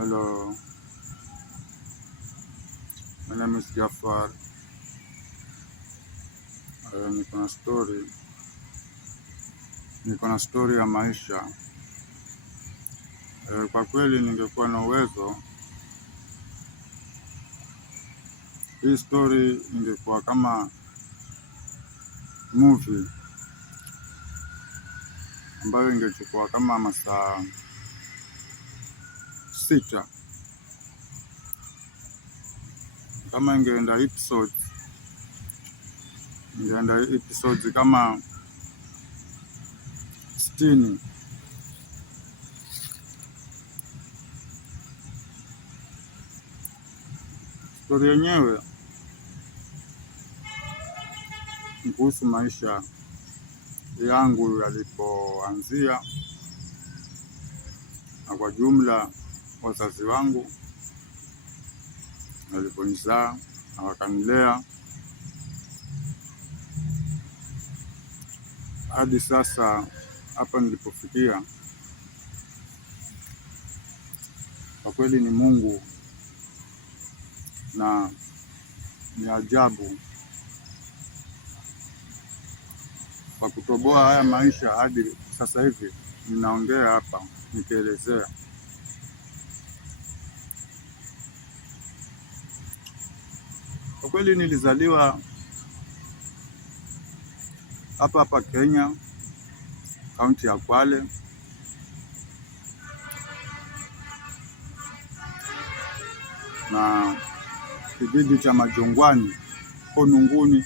Hello, my name is Jafar. Niko na story ya maisha. Kwa kweli ningekuwa na uwezo, hii story ingekuwa kama movie ambayo ingechukua kama masaa 6. Kama ingeenda episodes kama 60. Story yenyewe ni kuhusu maisha yangu yalipoanzia, na kwa jumla wazazi wangu waliponizaa na wakanilea hadi sasa hapa nilipofikia. Kwa kweli ni Mungu na ni ajabu kwa kutoboa haya maisha hadi sasa hivi ninaongea hapa nikielezea. Kwa kweli nilizaliwa hapa Kenya, kaunti ya Kwale, na kijiji cha Majongwani Konunguni,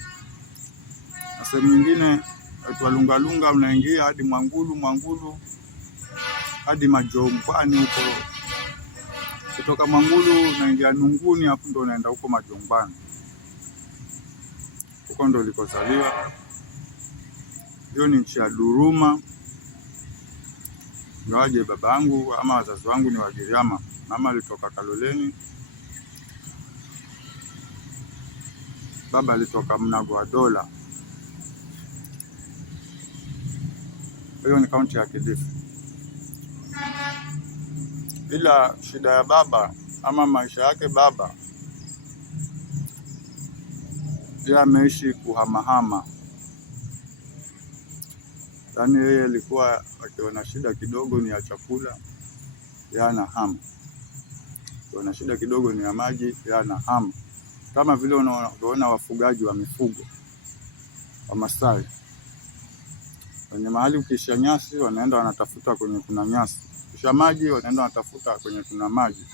na sehemu nyingine aitwa Lungalunga, unaingia hadi Mwangulu hadi Majongwani huko. Kutoka Mwangulu unaingia Nunguni, hapo ndo unaenda huko Majongwani. Huko ndo nilikozaliwa. Hiyo ni nchi ya Duruma. Ngawaje babangu ama wazazi wangu ni Wagiriama. Mama alitoka Kaloleni, baba alitoka Mnago wa Dola. Hiyo ni kaunti ya Kilifi. Ila shida ya baba ama maisha yake baba, yeye ameishi kuhamahama. Yaani yeye alikuwa akiona shida kidogo ni ya chakula, yeye anahama. Akiona shida kidogo ni ya maji, yeye anahama. Kama vile unaona wafugaji wa mifugo wa Masai, kwenye mahali ukisha nyasi wanaenda wanatafuta kwenye kuna nyasi, kisha maji wanaenda wanatafuta kwenye kuna maji.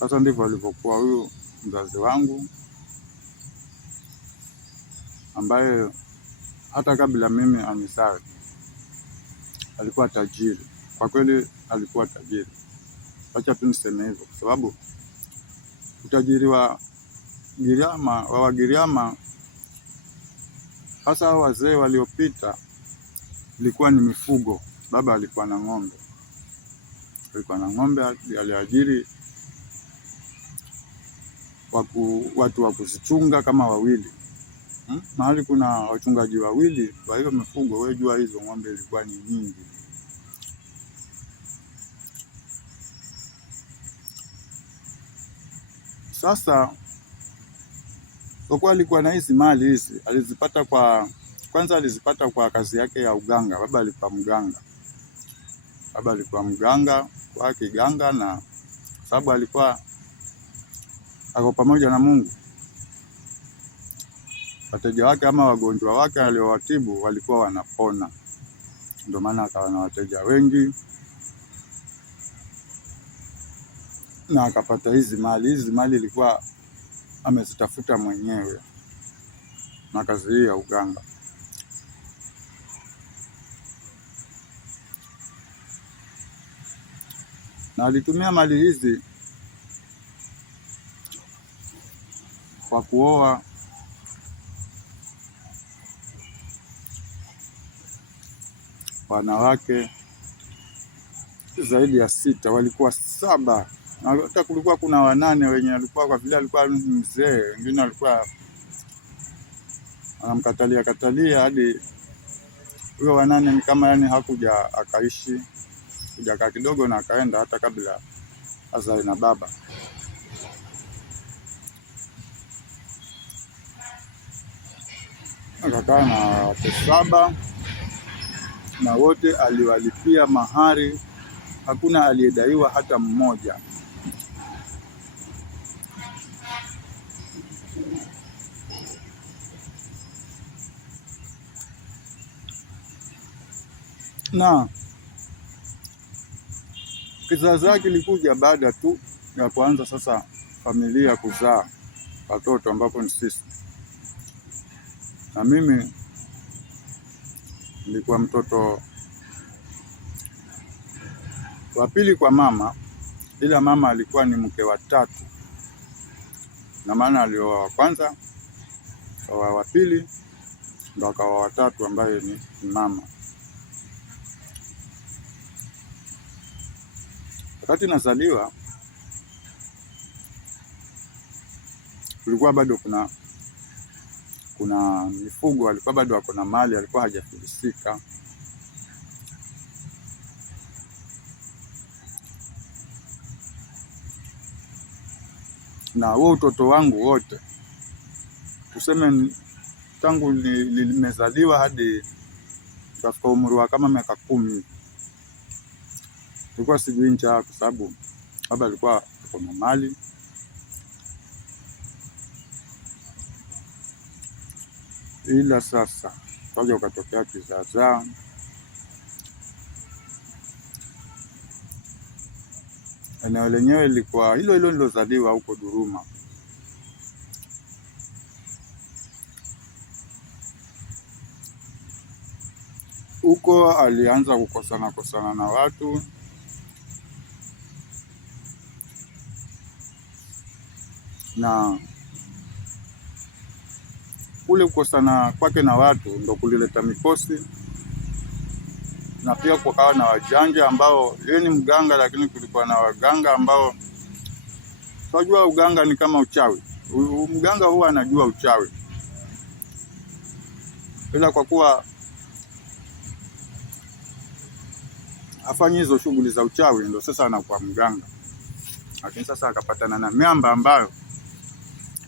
Sasa ndivyo alivyokuwa huyu mzazi wangu, ambaye hata kabla mimi anizae alikuwa tajiri. Kwa kweli alikuwa tajiri. Acha tu niseme hivyo kwa sababu utajiri wa Wagiriama, hasa wazee waliopita, ilikuwa ni mifugo. Baba alikuwa na ng'ombe. Aliajiri watu wa kuzichunga kama wawili. Mahali kuna wachungaji wawili kwa hiyo mifugo, wewe jua hizo ng'ombe ilikuwa ni nyingi. Sasa kwa kuwa alikuwa na hizi mali hizi, alizipata kwa kazi yake ya uganga. Baba alikuwa mganga kwa kiganga, na sababu alikuwa ako pamoja na Mungu, wateja wake ama wagonjwa wake aliowatibu walikuwa wanapona. Ndio maana akawa na wateja wengi na akapata hizi mali ilikuwa amezitafuta mwenyewe na kazi hii ya uganga. Na alitumia mali hizi kwa kuoa wanawake zaidi ya 6, walikuwa 7. Na hata kulikuwa kuna 8 wenye alikuwa, kwa vile alikuwa mzee, wengine alikuwa anamkatalia hadi huyo 8 ni kama yani hakuja akaishi. kujakaa kidogo na akaenda hata kabla azae na baba. Akakaa na watu 7 na wote aliwalipia mahari, hakuna aliyedaiwa hata mmoja. Na kizazi kilikuja baada tu ya kuanza sasa familia kuzaa watoto, ambapo ni sisi. Na mimi nilikuwa mtoto wa pili kwa mama, ila mama alikuwa ni mke wa 3, na maana alioa wa kwanza, akawa wa pili, ndo akawa wa 3 ambaye ni mama. Wakati nazaliwa kulikuwa bado kuna mifugo, alikuwa bado ako na mali, alikuwa hajafilisika. Na huo utoto wangu wote, tuseme tangu nimezaliwa hadi katika umri wa kama miaka 10, nilikuwa sijui njaa, kwa sababu baba alikuwa ako na mali. Ila sasa kaja ukatokea kizaazaa, eneo lenyewe lilikuwa hilo nilozaliwa huko Duruma. Huko alianza kukosana na watu, na kule kukosana kwake na watu ndo kulileta mikosi, na pia kukawa na wajanja ambao yeye ni mganga, lakini kulikuwa na waganga ambao unajua uganga ni kama uchawi. Mganga huwa anajua uchawi, ila kwa kuwa hafanyi hizo shughuli za uchawi, ndo sasa anakuwa mganga. Lakini sasa akapatana na miamba ambayo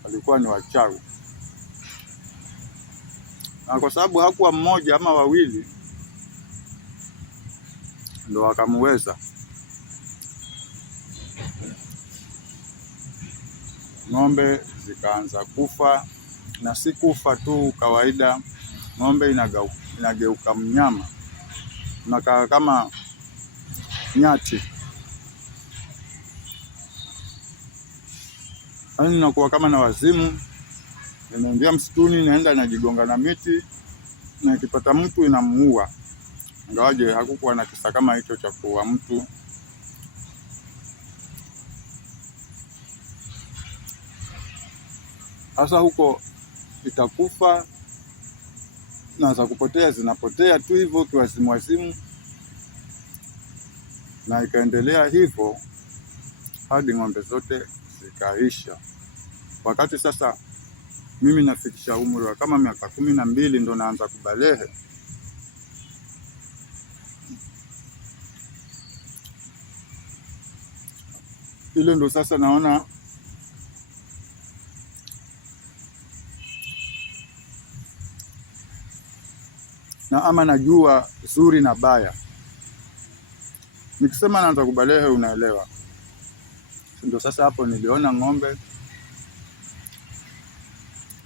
alikuwa ni wachawi, na kwa sababu hakuwa mmoja ama wawili, ndo wakamuweza. Ng'ombe zikaanza kufa, na si kufa tu kawaida, ng'ombe inageuka mnyama, nakaa kama nyati, yaani inakuwa kama na wazimu. Inaingia msituni, inaenda inajigonga na miti, na ikipata mtu inamuua. Ingawaje hakukuwa na kisa kama hicho cha kuua mtu. Sasa huko itakufa na za kupotea zinapotea tu hivyo kiwazimu, na ikaendelea hivyo hadi ng'ombe zote zikaisha. Wakati sasa mimi nafikisha umri wa kama miaka 12, ndo naanza kubalehe. Ile ndo sasa naona na ama najua zuri na baya. Nikisema naanza kubalehe, unaelewa. Ndio sasa hapo niliona ng'ombe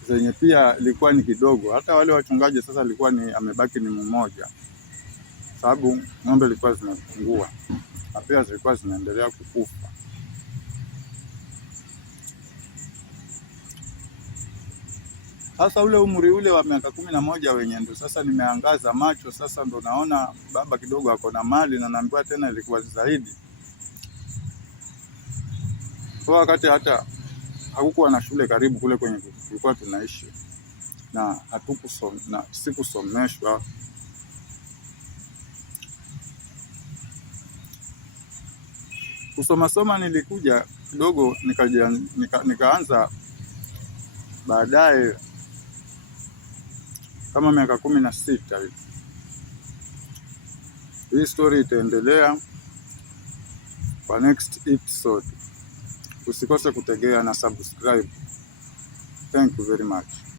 zenye pia ilikuwa ni kidogo. Hata wale wachungaji sasa alikuwa ni amebaki ni mmoja, sababu ng'ombe ilikuwa zinapungua na pia zilikuwa zinaendelea kukufa. Sasa ule umri ule wa miaka 11 wenye ndo sasa nimeangaza macho, sasa ndo naona baba kidogo ako na mali, na naambiwa tena ilikuwa zaidi. Kwa wakati hata hakukuwa na shule karibu kule kwenye tulikuwa tunaishi, na sikusomeshwa. Kusoma nilikuja kidogo nikaanza baadaye kama miaka 16 hivi. Hii story itaendelea kwa next episode. Usikose kutegea na subscribe. Thank you very much.